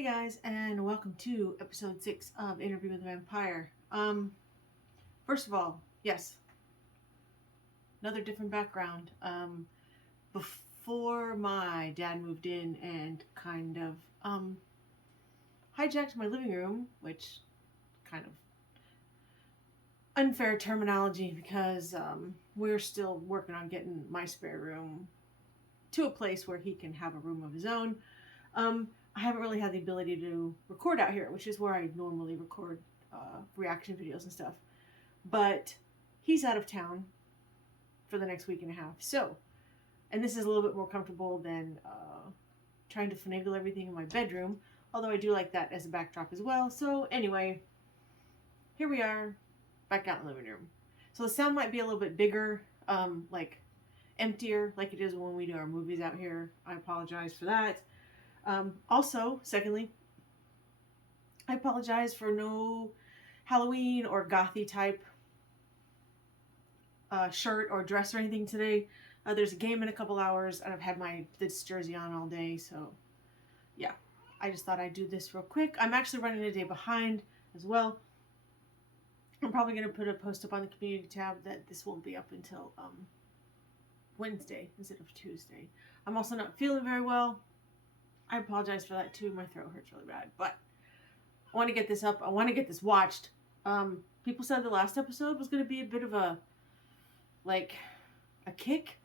Hey guys, and welcome to episode 6 of Interview with a Vampire. First of all, yes, another different background. Before my dad moved in and kind of hijacked my living room, which kind of unfair terminology because we're still working on getting my spare room to a place where he can have a room of his own. I haven't really had the ability to record out here, which is where I normally record reaction videos and stuff. But he's out of town for the next week and a half. So, and this is a little bit more comfortable than trying to finagle everything in my bedroom. Although I do like that as a backdrop as well. So anyway, here we are, back out in the living room. So the sound might be a little bit bigger, like emptier, like it is when we do our movies out here. I apologize for that. Also, secondly, I apologize for no Halloween or gothy type shirt or dress or anything today. There's a game in a couple hours, and I've had this jersey on all day, so yeah. I just thought I'd do this real quick. I'm actually running a day behind as well. I'm probably going to put a post up on the community tab that this won't be up until Wednesday instead of Tuesday. I'm also not feeling very well. I apologize for that too. My throat hurts really bad, but I want to get this up. I want to get this watched. People said the last episode was going to be a bit of a kick,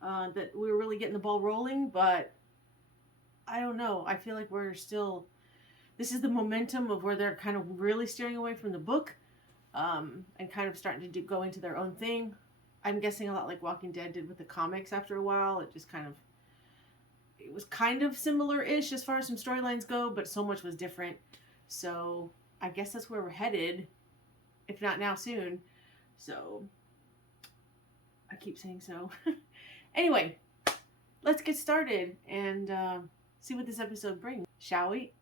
that we were really getting the ball rolling, but I don't know. I feel like this is the momentum of where they're kind of really steering away from the book, and kind of starting to go into their own thing. I'm guessing a lot like Walking Dead did with the comics after a while. It was kind of similar-ish as far as some storylines go, but so much was different. So I guess that's where we're headed, if not now, soon. So I keep saying so. Anyway, let's get started and see what this episode brings, shall we?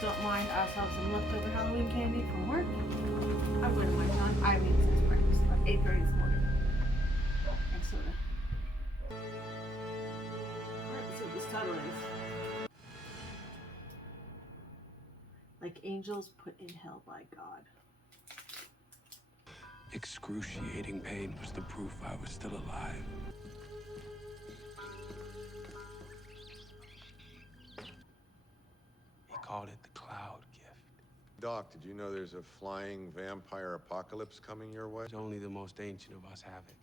Don't mind, I also have some leftover Halloween candy from work. I wouldn't mind on. I haven't eaten since breakfast, like 8:30 this morning. And soda. Alright, let's see what this title is. Like angels put in hell by God. Excruciating pain was the proof I was still alive. He called it the cloud gift. Doc, did you know there's a flying vampire apocalypse coming your way? Only the most ancient of us have it.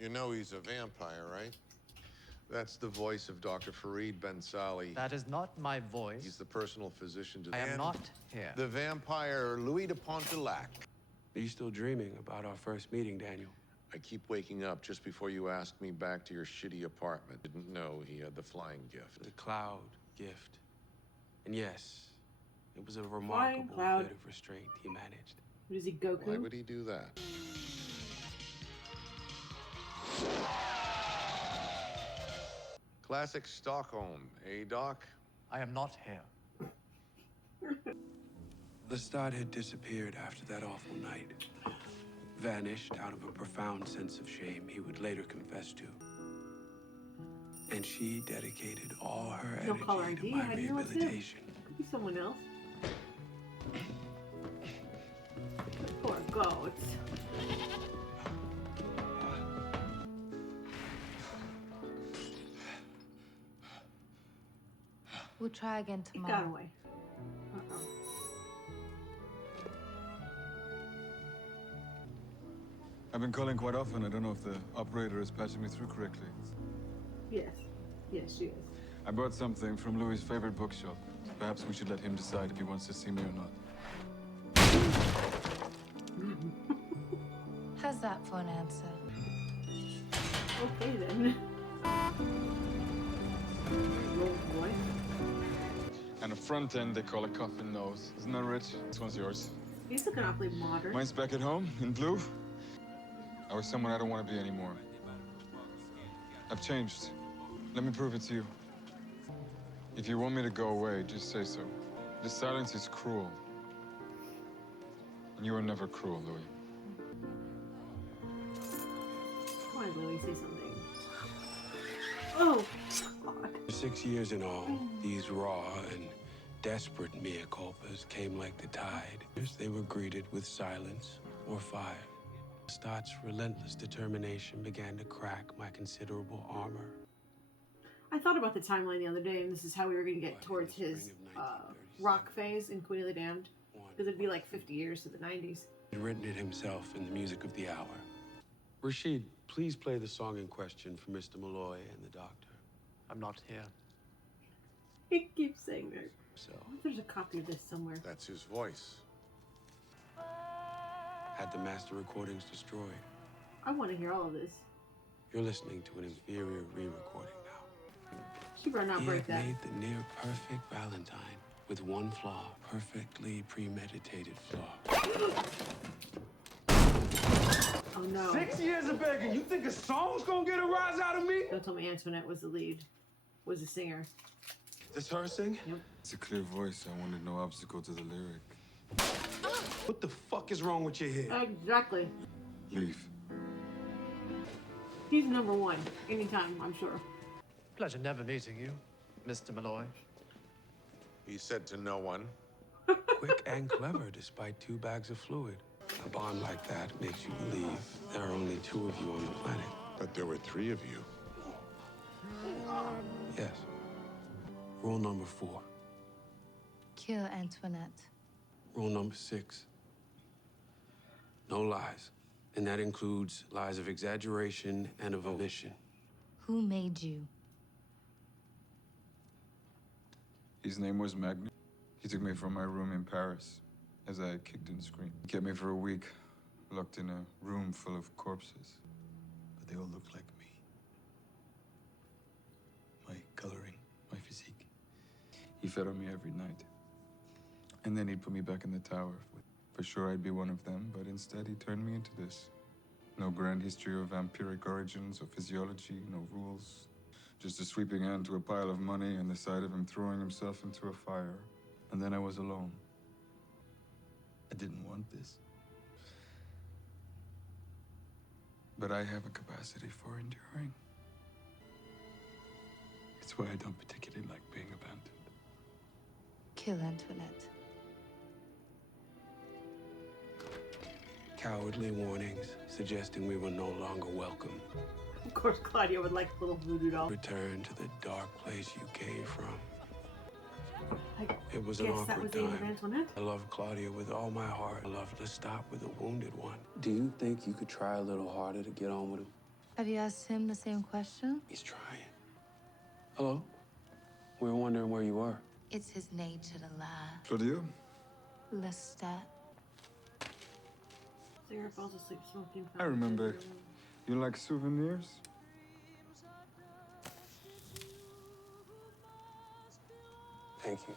You know he's a vampire, right? That's the voice of Dr. Farid Ben Sali. That is not my voice. He's the personal physician to I am not here. the vampire Louis de Pontelac. Are you still dreaming about our first meeting, Daniel? I keep waking up just before you ask me back to your shitty apartment. Didn't know he had the flying gift. The cloud gift. And yes, it was a remarkable bit of restraint he managed. What is he, Goku? Why would he do that? Classic Stockholm, eh, Doc? I am not here. Lestat had disappeared after that awful night. Vanished out of a profound sense of shame he would later confess to. And she dedicated all her energy to my rehabilitation. Could be someone else. Poor goats. We'll try again He tomorrow. got away. Uh-oh. I've been calling quite often. I don't know if the operator is patching me through correctly. Yes. Yes, she is. I bought something from Louis' favorite bookshop. Perhaps we should let him decide if he wants to see me or not. How's that for an answer? Okay then. Roll boy. And a front end they call a coffin nose. Isn't that rich? This one's yours. He's looking awfully modern. Mine's back at home, in blue. I was someone I don't want to be anymore. I've changed. Let me prove it to you. If you want me to go away, just say so. This silence is cruel. And you were never cruel, Louis. Come on, Louis, say something. Oh, God. 6 years in all, these raw and desperate mea culpas came like the tide. They were greeted with silence or fire. Stott's relentless determination began to crack my considerable armor. I thought about the timeline the other day, and this is how we were going to get towards his rock phase in Queen of the Damned. Because it'd be like 50 years to the 90s. He'd written it himself in the music of the hour. Rashid, please play the song in question for Mr. Malloy and the doctor. I'm not here. He keeps saying that. So, I wonder if there's a copy of this somewhere. That's his voice. had the master recordings destroyed. I want to hear all of this. You're listening to an inferior re-recording now. She better not He break had that. made the near-perfect Valentine with one flaw, perfectly premeditated flaw. Oh no. 6 years of begging. You think a song's gonna get a rise out of me? Don't tell me Antoinette was the lead. Was the singer. This her sing? Yep. It's a clear voice. I wanted no obstacle to the lyric. What the fuck is wrong with your head? Exactly. Leave. He's number one. Anytime, I'm sure. Pleasure never meeting you, Mr. Malloy. He said to no one. Quick and clever despite 2 bags of fluid. A bond like that makes you believe there are only 2 of you on the planet. But there were 3 of you. Yes. Rule number 4. Kill Antoinette. Rule number 6. No lies. And that includes lies of exaggeration and of omission. Who made you? His name was Magnus. He took me from my room in Paris as I kicked and screamed. He kept me for a week, locked in a room full of corpses. But they all look like me. My coloring, my physique. He fed on me every night. And then he'd put me back in the tower. For sure I'd be one of them, but instead he turned me into this. No grand history of vampiric origins or physiology, no rules. Just a sweeping end to a pile of money and the sight of him throwing himself into a fire. And then I was alone. I didn't want this. But I have a capacity for enduring. It's why I don't particularly like being abandoned. Kill Antoinette. Cowardly warnings suggesting we were no longer welcome. Of course, Claudia would like a little voodoo doll. Return to the dark place you came from. I It was an guess that was awkward the end of time. Antoinette. I love Claudia with all my heart. I love to stop with a wounded one. Do you think you could try a little harder to get on with him? Have you asked him the same question? He's trying. Hello? We were wondering where you were. It's his nature to lie. Claudia? Lestat. Sarah falls asleep smoking. I remember. You like souvenirs? Thank you.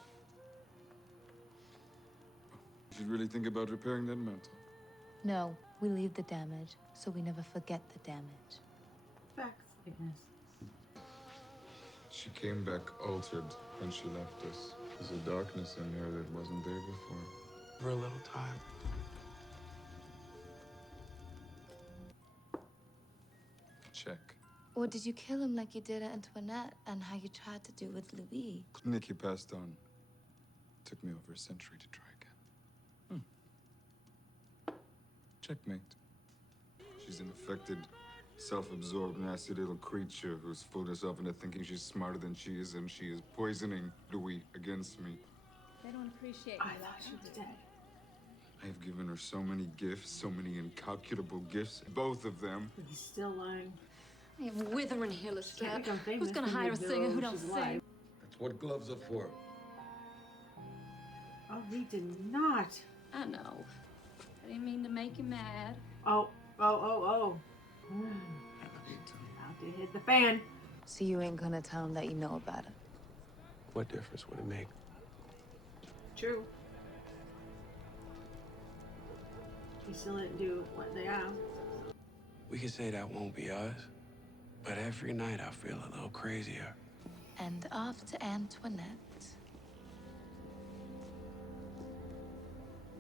You should really think about repairing that mantle. No, we leave the damage, so we never forget the damage. Facts. Goodness. She came back altered when she left us. There's a darkness in her that wasn't there before. For a little time. Check. Or did you kill him like you did Antoinette and how you tried to do with Louis? Nikki passed on. Took me over a century to try again. Checkmate. She's an affected, self-absorbed, nasty little creature who's fooled herself into thinking she's smarter than she is, and she is poisoning Louis against me. They don't appreciate I you thought like she was that. dead. I have given her so many gifts, so many incalculable gifts, both of them. But he's still lying. I am withering here, Can't Lestat. become famous. Who's gonna Then hire a they'd singer know who don't she's sing? alive. That's what gloves are for. Oh, he did not. I know. I didn't mean to make you mad. Oh. About to hit the fan. So you ain't gonna tell him that you know about it? What difference would it make? True. He still didn't do what they asked. We could say that won't be us, but every night I feel a little crazier. And off to Antoinette.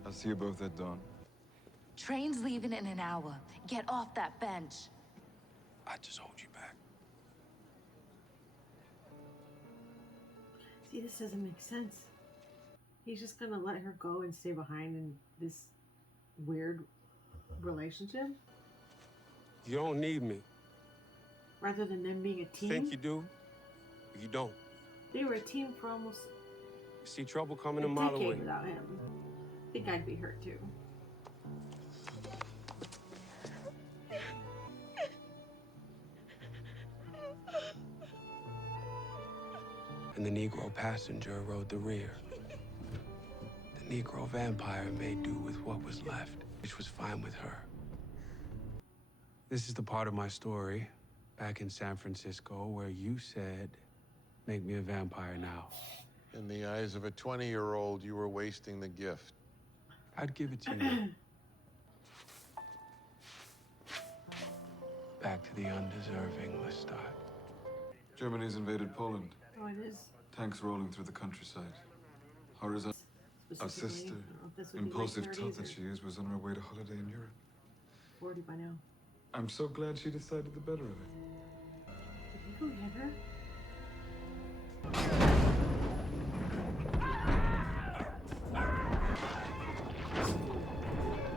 I'll see you both at dawn. Train's leaving in an hour. Get off that bench. I just hold you back. See, this doesn't make sense. He's just gonna let her go and stay behind in this weird relationship You don't need me. rather than them being a team. Think you do? You don't. They were a team for almost See trouble coming a a mile away. decade without him. I think I'd be hurt too. And the Negro passenger rode the rear. The Negro vampire made do with what was left, which was fine with her. This is the part of my story back in San Francisco where you said, make me a vampire now. In the eyes of a 20-year-old, you were wasting the gift. I'd give it to you. Back to the undeserving Lestat. Germany's invaded Poland. Oh, it is. Tanks rolling through the countryside. Horizon. Our Specifically, sister, I don't know if this would be impulsive like tot 30s that or she is, was on her way to holiday in Europe. 40 by now. I'm so glad she decided the better of it. Did you go get her?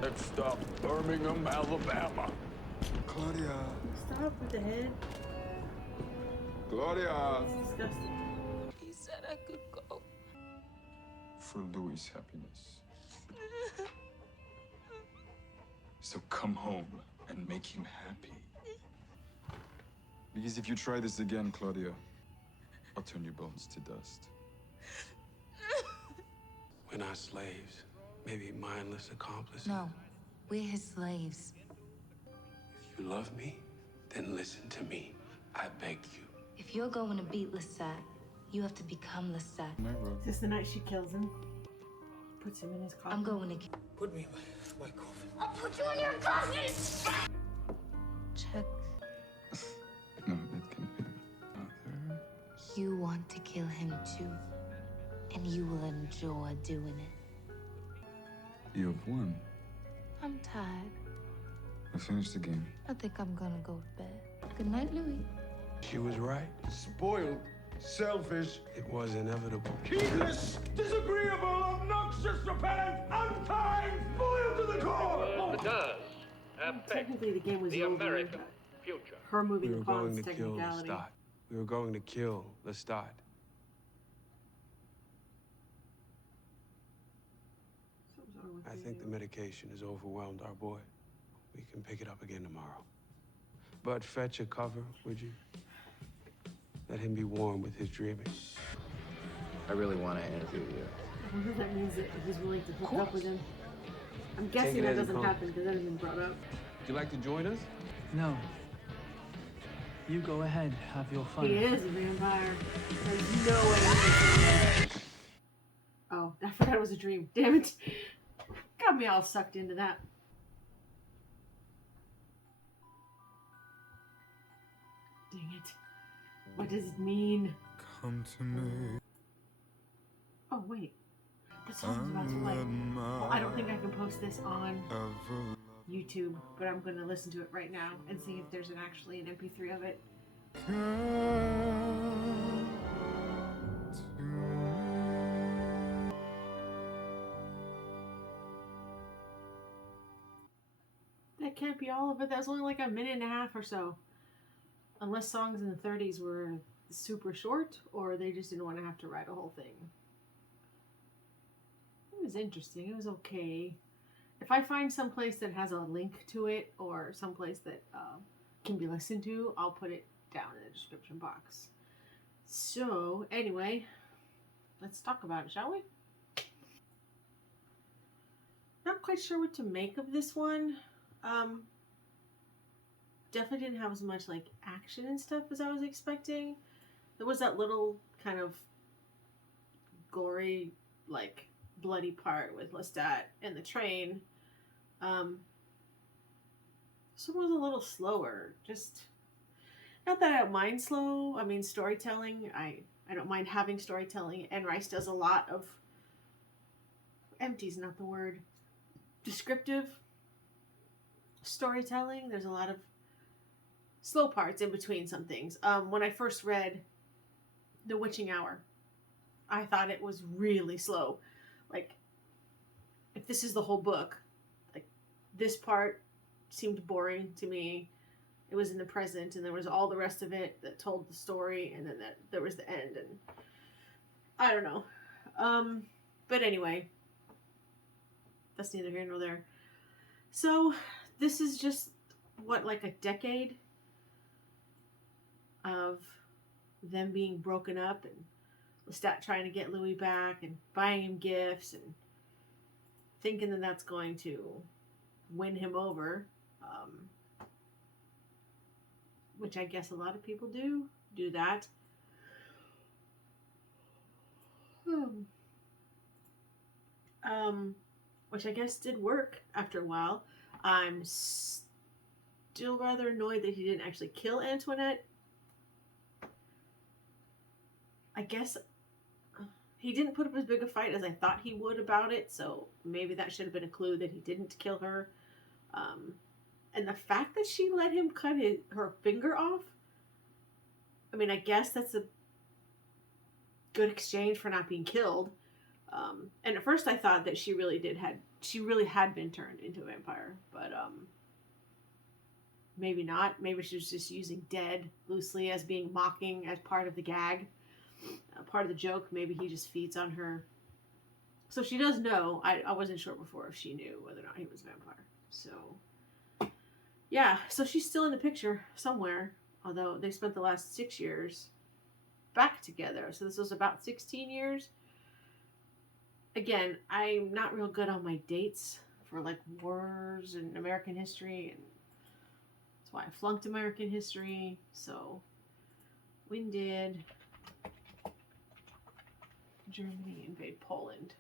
Let's stop Birmingham, Alabama. Claudia. Stop with the head. Claudia. It's disgusting. He said I could go. For Louis' happiness. So come home and make him happy. Because if you try this again, Claudia, I'll turn your bones to dust. We're not slaves, maybe mindless accomplices. No, we're his slaves. If you love me, then listen to me. I beg you. If you're going to beat Lestat, you have to become Lestat. My road. Is this the night she kills him? Puts him in his coffin. I'm going to Put me in my coffin. I'll put you in your coffin! Chuck, No, that can't be. Mother. you want to kill him too. And you will enjoy doing it. You have won. I'm tired. I finished the game. I think I'm gonna go to bed. Good night, Louis. She was right. Spoiled, selfish, It was inevitable. heedless, disagreeable, obnoxious, repellent, unkind, spoiled to the core! Technically, the game was the over. American but future. her We moving were upon going is to kill technicality. Lestat. We were going to kill Lestat. Something's wrong with I me. think the medication has overwhelmed our boy. We can pick it up again tomorrow. But fetch a cover, would you? Let him be warm with his dreaming. I really want to interview you. I wonder if that means that he's willing to hook up with him. I'm guessing it that as it doesn't comes. happen because that hasn't been brought up. Would you like to join us? No. You go ahead. Have your fun. He is a vampire. There's no way. Oh, I forgot it was a dream. Damn it. Got me all sucked into that. Dang it. What does it mean? Come to me. Oh, wait. The song's about to play. Well, I don't think I can post this on YouTube, but I'm going to listen to it right now and see if there's actually an MP3 of it. That can't be all of it. That was only like a minute and a half or so. Unless songs in the 30s were super short, or they just didn't want to have to write a whole thing. It was interesting. It was okay. If I find someplace that has a link to it, or someplace that can be listened to, I'll put it down in the description box. So, anyway, let's talk about it, shall we? Not quite sure what to make of this one. Definitely didn't have as much like action and stuff as I was expecting. There was that little kind of gory, like bloody part with Lestat and the train. So it was a little slower. Just not that I don't mind slow. I mean, storytelling. I don't mind having storytelling, and Rice does a lot of. Empty's not the word. Descriptive storytelling. There's a lot of slow parts in between some things. When I first read The Witching Hour, I thought it was really slow. Like, if this is the whole book, like, this part seemed boring to me. It was in the present, and there was all the rest of it that told the story, and then there was the end, and I don't know. But anyway, that's neither here nor there. So, this is just, what, like a decade of them being broken up, and Lestat trying to get Louis back, and buying him gifts, and thinking that that's going to win him over. Which I guess a lot of people do that. Which I guess did work after a while. I'm still rather annoyed that he didn't actually kill Antoinette. I guess he didn't put up as big a fight as I thought he would about it, so maybe that should have been a clue that he didn't kill her. And the fact that she let him cut her finger off, I mean, I guess that's a good exchange for not being killed. And at first I thought that she really had been turned into a vampire, but maybe not. Maybe she was just using dead loosely as being mocking as part of the gag, part of the joke. Maybe he just feeds on her. So she does know. I wasn't sure before if she knew whether or not he was a vampire. So yeah, so she's still in the picture somewhere, although they spent the last 6 years back together. So this was about 16 years. Again, I'm not real good on my dates for like wars and American history, and that's why I flunked American history. So when did Germany invade Poland?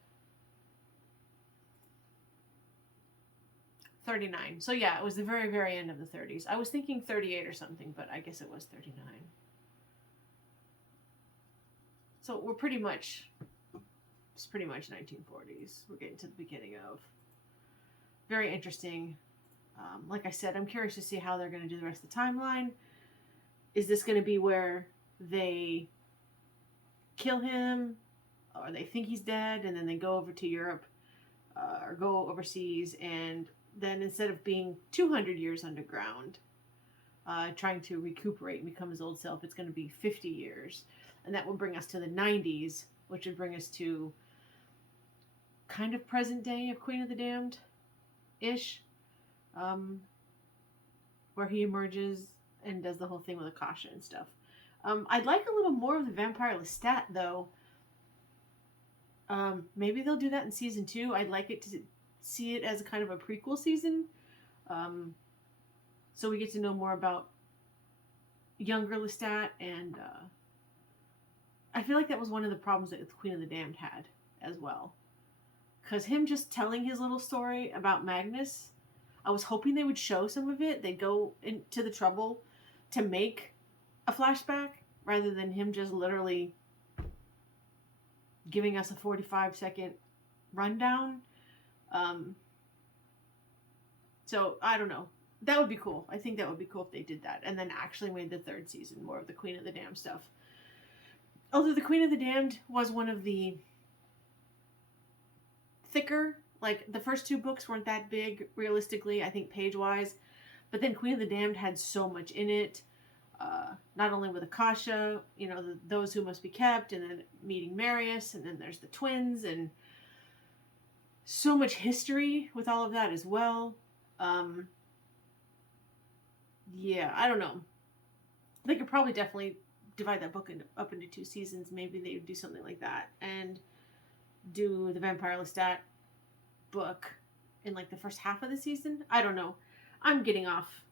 39. So yeah, it was the very, very end of the 30s. I was thinking 38 or something, but I guess it was 39. So we're pretty much, it's pretty much 1940s. We're getting to the beginning of. Very interesting. Like I said, I'm curious to see how they're going to do the rest of the timeline. Is this going to be where they kill him, or they think he's dead, and then they go over to Europe, or go overseas, and then instead of being 200 years underground, trying to recuperate and become his old self, it's going to be 50 years. And that will bring us to the 90s, which would bring us to kind of present day of Queen of the Damned-ish, where he emerges and does the whole thing with Akasha and stuff. I'd like a little more of the Vampire Lestat, though. Maybe they'll do that in season 2. I'd like it to see it as a kind of a prequel season, so we get to know more about younger Lestat, and I feel like that was one of the problems that the Queen of the Damned had as well, because him just telling his little story about Magnus, I was hoping they would show some of it. They'd go into the trouble to make a flashback rather than him just literally giving us a 45-second rundown. So I don't know. That would be cool. I think that would be cool if they did that, and then actually made the 3rd season more of the Queen of the Damned stuff. Although the Queen of the Damned was one of the thicker, like the first 2 books weren't that big realistically, I think page-wise, but then Queen of the Damned had so much in it. Not only with Akasha, you know, those who must be kept, and then meeting Marius, and then there's the twins, and so much history with all of that as well. Yeah, I don't know. They could probably definitely divide that book up into 2 seasons. Maybe they would do something like that, and do the Vampire Lestat book in like the first half of the season. I don't know. I'm going off,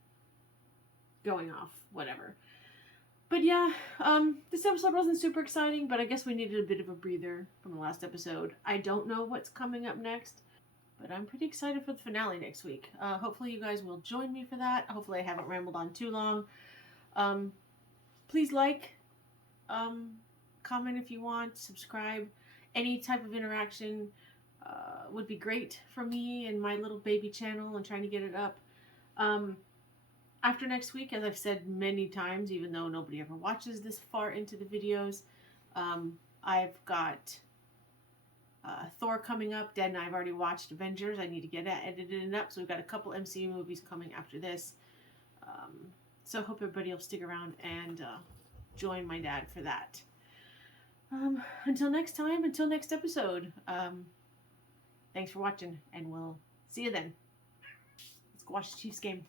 whatever. But yeah, this episode wasn't super exciting, but I guess we needed a bit of a breather from the last episode. I don't know what's coming up next, but I'm pretty excited for the finale next week. Hopefully you guys will join me for that. Hopefully I haven't rambled on too long. Please like, comment if you want, subscribe. Any type of interaction would be great for me and my little baby channel and trying to get it up. after next week, as I've said many times, even though nobody ever watches this far into the videos, I've got Thor coming up. Dad and I have already watched Avengers. I need to get that edited up. So we've got a couple MCU movies coming after this. So I hope everybody will stick around and join my dad for that. Until next time, until next episode, thanks for watching, and we'll see you then. Let's go watch the Chiefs game.